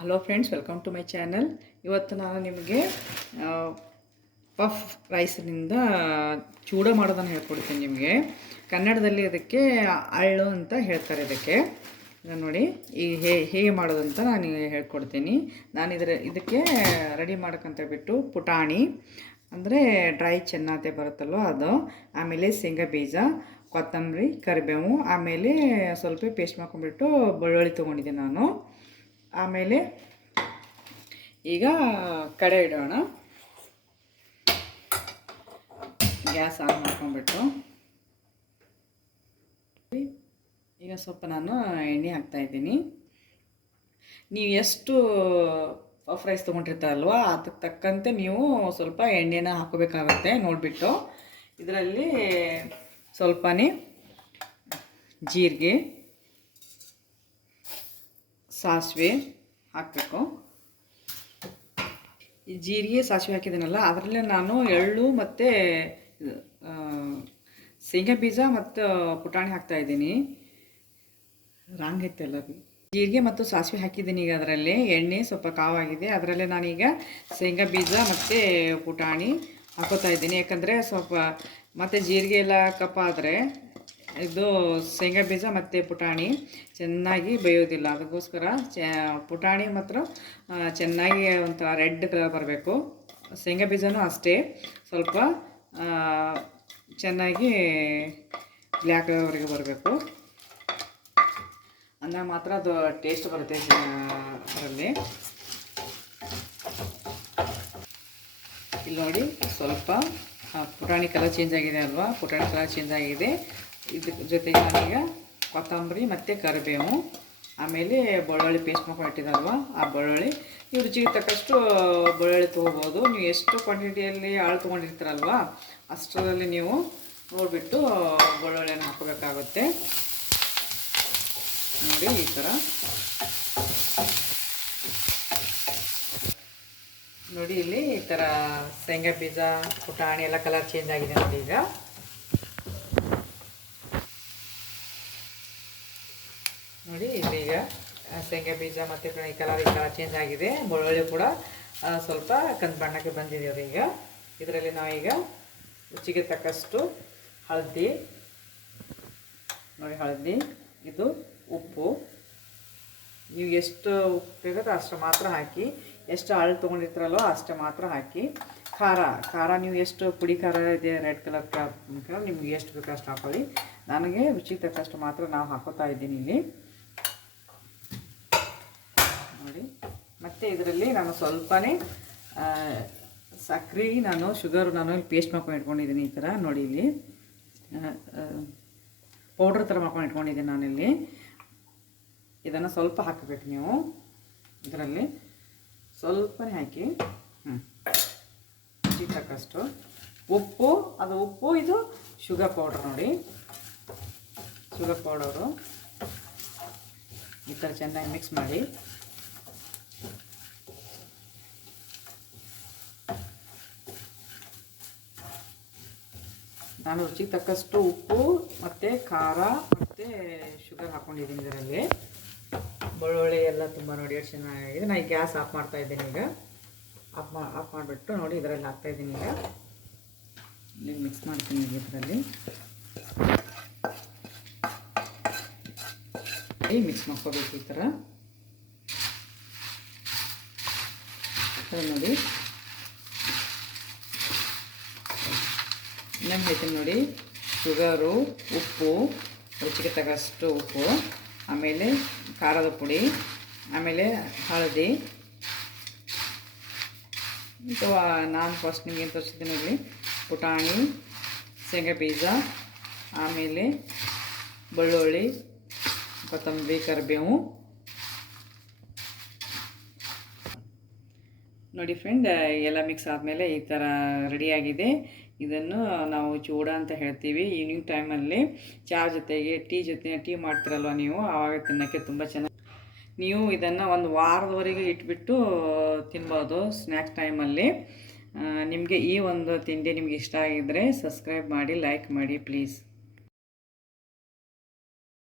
Hello friends welcome to my channel ಇವತ್ತು ನಾನು ನಿಮಗೆ ಪಫ್ ರೈಸ್ನಿಂದ ಚೂಡ ಮಾಡೋದನ್ನು ಹೇಳ್ಕೊಡ್ತೀನಿ ನಿಮಗೆ. ಕನ್ನಡದಲ್ಲಿ ಅದಕ್ಕೆ ಅಳ್ಳು ಅಂತ ಹೇಳ್ತಾರೆ ಇದಕ್ಕೆ. ನೋಡಿ, ಈ ಹೇ, ಹೇಗೆ ಮಾಡೋದಂತ ನಾನು ಹೇಳ್ಕೊಡ್ತೀನಿ. ನಾನು ಇದರ, ಇದಕ್ಕೆ ರೆಡಿ ಮಾಡೋಕ್ಕಂತ ಬಿಟ್ಟು ಪುಟಾಣಿ, ಅಂದರೆ ಡ್ರೈ ಚೆನ್ನಾತೆ ಬರುತ್ತಲ್ವ ಅದು. ಆಮೇಲೆ ಶೇಂಗಾ ಬೀಜ, ಕೊತ್ತಂಬರಿ, ಕರಿಬೇವು, ಆಮೇಲೆ ಸ್ವಲ್ಪ ಪೇಸ್ಟ್ ಮಾಡ್ಕೊಂಡ್ಬಿಟ್ಟು ಬೆಳ್ಳುಳ್ಳಿ ತೊಗೊಂಡಿದ್ದೆ ನಾನು. ಆಮೇಲೆ ಈಗ ಕಡೆ ಇಡೋಣ. ಗ್ಯಾಸ್ ಆನ್ ಮಾಡ್ಕೊಂಡ್ಬಿಟ್ಟು. ಈಗ ಸ್ವಲ್ಪ ನಾನು ಎಣ್ಣೆ ಹಾಕ್ತಾಯಿದ್ದೀನಿ ನೀವು ಎಷ್ಟು ಪಫ್ ರೈಸ್ ತೊಗೊಂಡಿರ್ತಾರಲ್ವ, ಅದಕ್ಕೆ ತಕ್ಕಂತೆ ನೀವು ಸ್ವಲ್ಪ ಎಣ್ಣೆನ ಹಾಕೋಬೇಕಾಗುತ್ತೆ ನೋಡಿಬಿಟ್ಟು. ಇದರಲ್ಲಿ ಸ್ವಲ್ಪನೇ ಜೀರಿಗೆ ಸಾಸಿವೆ ಹಾಕಬೇಕು. ಈ ಜೀರಿಗೆ ಸಾಸಿವೆ ಹಾಕಿದ್ದೀನಲ್ಲ, ಅದರಲ್ಲೇ ನಾನು ಎಳ್ಳು ಮತ್ತು ಶೇಂಗಾ ಬೀಜ ಮತ್ತು ಪುಟಾಣಿ ಹಾಕ್ತಾ ಇದ್ದೀನಿ. ರಾಂಗ್ ಅದು. ಜೀರಿಗೆ ಮತ್ತು ಸಾಸಿವೆ ಹಾಕಿದ್ದೀನಿ ಈಗ ಅದರಲ್ಲಿ, ಎಣ್ಣೆ ಸ್ವಲ್ಪ ಕಾವಾಗಿದೆ. ಅದರಲ್ಲೇ ನಾನೀಗ ಶೇಂಗಾ ಬೀಜ ಮತ್ತು ಪುಟಾಣಿ ಹಾಕೋತಾ ಇದ್ದೀನಿ. ಯಾಕಂದರೆ ಸ್ವಲ್ಪ, ಮತ್ತು ಜೀರಿಗೆ ಎಲ್ಲ ಕಪ್ಪಾದರೆ ಇದು ಶೇಂಗಾ ಬೀಜ ಮತ್ತು ಪುಟಾಣಿ ಚೆನ್ನಾಗಿ ಬೇಯೋದಿಲ್ಲ ಅದಕ್ಕೋಸ್ಕರ ಪುಟಾಣಿ ಮಾತ್ರ ಚೆನ್ನಾಗಿ ಒಂಥರ ರೆಡ್ ಕಲರ್ ಬರಬೇಕು. ಶೇಂಗಾ ಬೀಜನೂ ಅಷ್ಟೇ. ಸ್ವಲ್ಪ ಚೆನ್ನಾಗಿ ಬ್ಲ್ಯಾಕ್ ಕಲರ್ವರೆಗೆ ಬರಬೇಕು. ಅಂದಾಗ ಮಾತ್ರ ಅದು ಟೇಸ್ಟ್ ಬರುತ್ತೆ ಅದರಲ್ಲಿ. ಇಲ್ಲಿ ನೋಡಿ ಸ್ವಲ್ಪ ಪುಟಾಣಿ ಕಲರ್ ಚೇಂಜ್ ಆಗಿದೆ ಅಲ್ವಾ? ಪುಟಾಣಿ ಕಲರ್ ಚೇಂಜ್ ಆಗಿದೆ. ಇದ್ರ ಜೊತೆಗೆ ನಾನೀಗ ಕೊತ್ತಂಬರಿ ಮತ್ತು ಕರಿಬೇವು, ಆಮೇಲೆ ಬೆಳ್ಳುಳ್ಳಿ ಪೇಸ್ಟ್ ಮಾಡ್ಕೊಂಡು ಆ ಬೆಳ್ಳುಳ್ಳಿ. ನೀವು ರುಚಿಗೆ ತಕ್ಕಷ್ಟು ಬೆಳ್ಳುಳ್ಳಿ ತೊಗೋಬೋದು. ನೀವು ಎಷ್ಟು ಕ್ವಾಂಟಿಟಿಯಲ್ಲಿ ಆಳು ತೊಗೊಂಡಿರ್ತೀರಲ್ವ, ಅಷ್ಟರಲ್ಲಿ ನೀವು ನೋಡಿಬಿಟ್ಟು ಬೆಳ್ಳುಳ್ಳಿಯನ್ನು ಹಾಕೋಬೇಕಾಗುತ್ತೆ. ನೋಡಿ ಈ ಥರ ನೋಡಿ ಇಲ್ಲಿ ಈ ಥರ ಶೇಂಗಾ ಬೀಜ, ಪುಟಾಣಿ ಎಲ್ಲ ಕಲರ್ ಚೇಂಜ್ ಆಗಿದೆ ನೋಡಿ ಈಗ ನೋಡಿ ಇಲ್ಲಿ ಈಗ ಆ, ಶೇಂಗಾ ಬೀಜ ಮತ್ತು ಈ ಕಲರ್ ಈ ಕಲರ್ ಚೇಂಜ್ ಆಗಿದೆ. ಬೆಳ್ಳುಳ್ಳಿ ಕೂಡ ಸ್ವಲ್ಪ ಕಂದು ಬಣ್ಣಕ್ಕೆ ಬಂದಿದೆ ಅದು ಈಗ. ಇದರಲ್ಲಿ ನಾವೀಗ ರುಚಿಗೆ ತಕ್ಕಷ್ಟು ಹಳದಿ, ನೋಡಿ ಹಳದಿ, ಇದು ಉಪ್ಪು. ನೀವು ಎಷ್ಟು ಉಪ್ಪು ಬೇಕೋ ಅಷ್ಟು ಮಾತ್ರ ಹಾಕಿ, ಎಷ್ಟು ಅಳು ತೊಗೊಂಡಿರ್ತೀರಲ್ಲೋ ಅಷ್ಟು ಮಾತ್ರ ಹಾಕಿ. ಖಾರ ಖಾರ ನೀವು ಎಷ್ಟು ಪುಡಿ ಖಾರ ಇದೆ, ರೆಡ್ ಕಲರ್ ನಿಮ್ಗೆ ಎಷ್ಟು ಬೇಕೋ ಅಷ್ಟು ಹಾಕೊಳ್ಳಿ. ನನಗೆ ರುಚಿಗೆ ತಕ್ಕಷ್ಟು ಮಾತ್ರ ನಾವು ಹಾಕೋತಾ ಇದ್ದೀನಿ ಇಲ್ಲಿ ನೋಡಿ ಮತ್ತು ಇದರಲ್ಲಿ ನಾನು ಸ್ವಲ್ಪನೇ ಸಕ್ಕರೆ ನಾನು ಶುಗರ್ ನಾನು ಇಲ್ಲಿ ಪೇಸ್ಟ್ ಮಾಡ್ಕೊಂಡು ಇಟ್ಕೊಂಡಿದ್ದೀನಿ ಈ ಥರ ನೋಡಿ ಇಲ್ಲಿ. ಪೌಡ್ರ್ ಥರ ಮಾಡ್ಕೊಂಡು ಇಟ್ಕೊಂಡಿದ್ದೀನಿ ನಾನಿಲ್ಲಿ ಇದನ್ನು ಸ್ವಲ್ಪ ಹಾಕಬೇಕು ನೀವು ಇದರಲ್ಲಿ. ಸ್ವಲ್ಪನೇ ಹಾಕಿ ಹ್ಞೂ ಉಪ್ಪು, ಅದು ಉಪ್ಪು, ಇದು ಶುಗರ್ ಪೌಡ್ರ್ ನೋಡಿ. ಶುಗರ್ ಪೌಡರು ಈ ಥರ ಚೆನ್ನಾಗಿ ಮಿಕ್ಸ್ ಮಾಡಿ. ನಾನು ರುಚಿಗೆ ತಕ್ಕಷ್ಟು ಉಪ್ಪು, ಮತ್ತು ಖಾರ, ಮತ್ತು ಶುಗರ್ ಹಾಕ್ಕೊಂಡಿದ್ದೀನಿ ಇದರಲ್ಲಿ. ಬೆಳ್ಳುಳ್ಳಿ ಎಲ್ಲ ತುಂಬ ನೋಡಿ, ಎಷ್ಟು ಚೆನ್ನಾಗಿದೆ. ನಾನು ಗ್ಯಾಸ್ ಆಫ್ ಮಾಡ್ತಾ ಇದ್ದೀನಿ ಈಗ. ಆಫ್ ಮಾ, ಆಫ್ ಮಾಡಿಬಿಟ್ಟು ನೋಡಿ ಇದರಲ್ಲಿ ಹಾಕ್ತಾ ಇದ್ದೀನಿ ಈಗ. ಇಲ್ಲಿ ಮಿಕ್ಸ್ ಮಾಡ್ತೀನಿ ಈಗ ಇದರಲ್ಲಿ. ಈ ಮಿಕ್ಸ್ ಮಾಡ್ಕೋಬೇಕು ಈ ಈ ಥರ ನೋಡಿ. ಇನ್ನೊಂದು ಹೇಳ್ತೀನಿ ನೋಡಿ. ಶುಗರು, ಉಪ್ಪು, ರುಚಿಗೆ ತಗಷ್ಟು ಉಪ್ಪು, ಆಮೇಲೆ ಖಾರದ ಪುಡಿ, ಆಮೇಲೆ ಹಳದಿ. ಅಥವಾ ನಾನು ಫಸ್ಟ್ ನಿಮಗೆ ಏನು ತೋರಿಸಿದ್ದೀನಿ ನೋಡಿ ಪುಟಾಣಿ, ಶೇಂಗಾ ಬೀಜ, ಆಮೇಲೆ ಬೆಳ್ಳುಳ್ಳಿ, ಕೊತ್ತಂಬರಿ, ಕರಿಬೇವು. ನೋಡಿ ಫ್ರೆಂಡ್ ಎಲ್ಲ ಮಿಕ್ಸ್ ಆದಮೇಲೆ ಈ ಥರ ರೆಡಿಯಾಗಿದೆ ಇದನ್ನು ನಾವು ಚೂಡ ಅಂತ ಹೇಳ್ತೀವಿ. ಈವ್ನಿಂಗ್ ಟೈಮಲ್ಲಿ ಚಹಾ ಜೊತೆಗೆ ಟೀ ಜೊತೆ ಟೀ ಮಾಡ್ತಿರಲ್ವ ನೀವು? ಆವಾಗ ತಿನ್ನೋಕ್ಕೆ ತುಂಬ ಚೆನ್ನಾಗಿ ನೀವು ಇದನ್ನು ಒಂದು ವಾರದವರೆಗೆ ಇಟ್ಬಿಟ್ಟು ತಿನ್ಬೋದು ಸ್ನ್ಯಾಕ್ಸ್ ಟೈಮಲ್ಲಿ ನಿಮಗೆ ಈ ಒಂದು ತಿಂಡಿ ನಿಮ್ಗೆ ಇಷ್ಟ ಆಗಿದ್ದರೆ ಸಬ್ಸ್ಕ್ರೈಬ್ ಮಾಡಿ ಲೈಕ್ ಮಾಡಿ ಪ್ಲೀಸ್